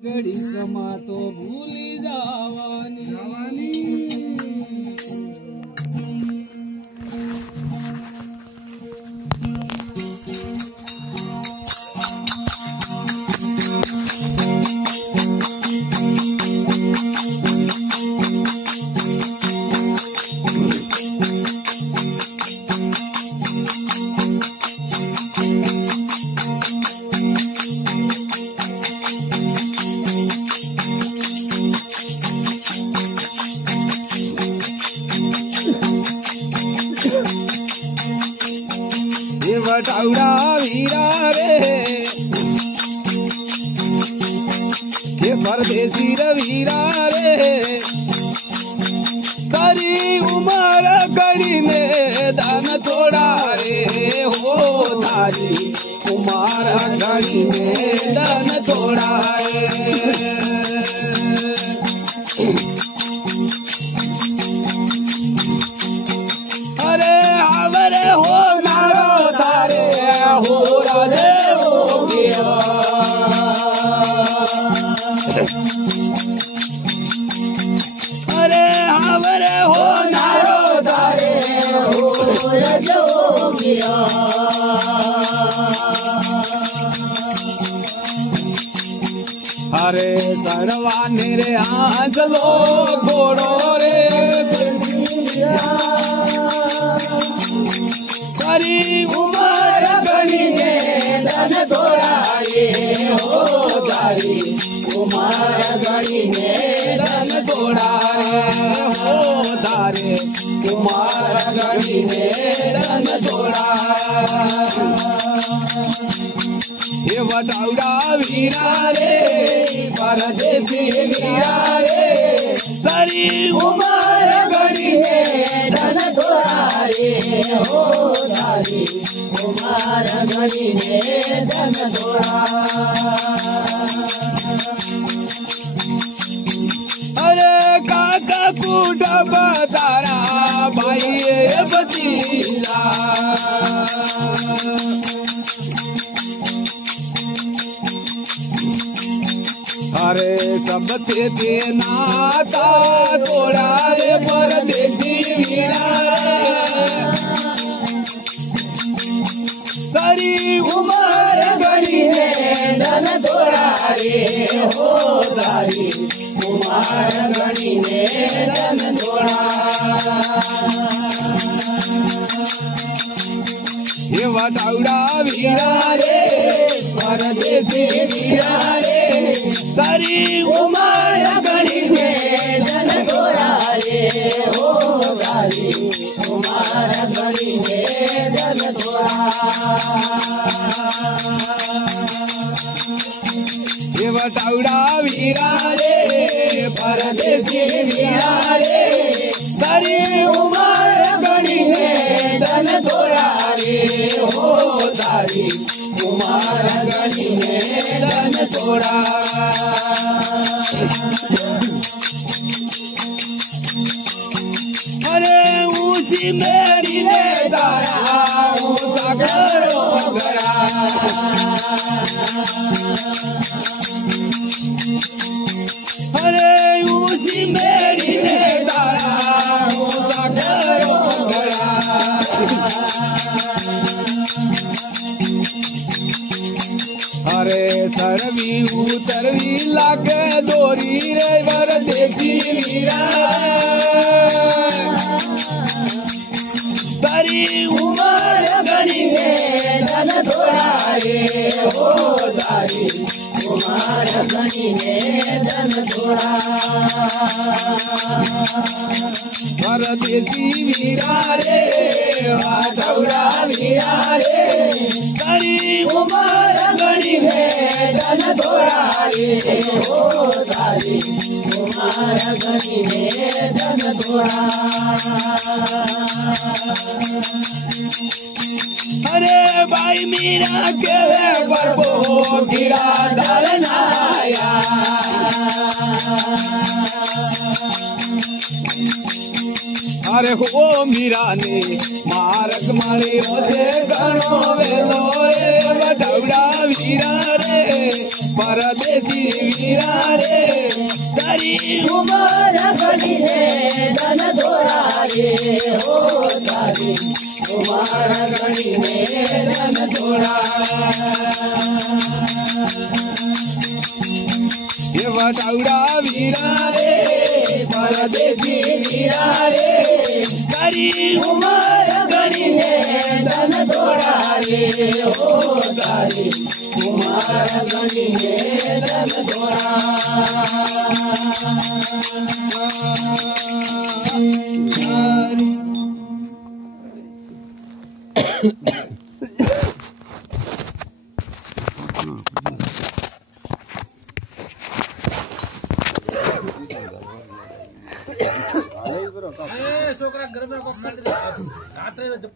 घड़ी कमा तो भूली जावानी बटाउरा वीरा रे ये परदेसी वीरा रे करी उमर करी ने दान थोड़ा रे हो तारी उमर करी ने दान थोड़ा रे अरे आवरे हो नारो तारे हो राधे हो गया अरे आवरे हो नारो तारे हो राधे हो गया अरे सरवाने रे आंच लो घोड़ो रे करी उमर गणी ने धन थोड़ा ये हो तारी उमर गणी ने धन थोड़ा हो तारे उमर गणी ने धन थोड़ा ये बटाउरा वीरा रे परदेसी वीरा रे सारी उमर गणी ने धन थोड़ा रे हो तारी उमर गणी ने धन थोड़ा अरे काका कूटा बतारा भाई ये बतीला अरे सब ते नाता तोड़ा रे परदेसी वीरा सारी उमर गणी ने धन थोड़ा रे हो तारी उमर गणी ने धन थोड़ा ये बटाउरा वीरा रे परदेसी वीरा रे सारी उमर गणी ने धन थोड़ा रे हो तारी उमर गणी ने धन थोड़ा ये बटाउरा वीरा रे परदेसी वीरा रे सारी उमर गणी ने धन थोड़ा रे हो तारी उमर गणी ने धन थोड़ा अरे ऊँची मेरी ने तारा ऊँचा करो गड़ा अरे ऊँची मेरी ने तारा ऊँचा करो गड़ा अरे सरवी उतरवी लागे दोरी रे परदेसी वीरा सारी उमर गणी ने धन थोड़ा रे हो तारी उमर गणी ने धन थोड़ा परदेसी वीरा रे बटाउरा वीरा रे सारी उमर गणी ने धन थोड़ा रे हो तारी उमर गणी ने धन थोड़ा अरे भाई मीरा के बरबो गिरा डालनाया अरे हो मीरा ने मारक मारे ओथे गणो वेलो रे बटाउरा वीरा रे पर परदेसी वीरा रे तारी उमर घड़ी रे धन थोड़ा रे हो तारी उमर घड़ी रे धन थोड़ा ये बटाउरा वीरा रे परदेसी वीरा रे तारी उमर घड़ी रे धन थोड़ा रे हो तारी उमर घड़ी रे धन थोड़ा छोकरा घर में रात्रि जब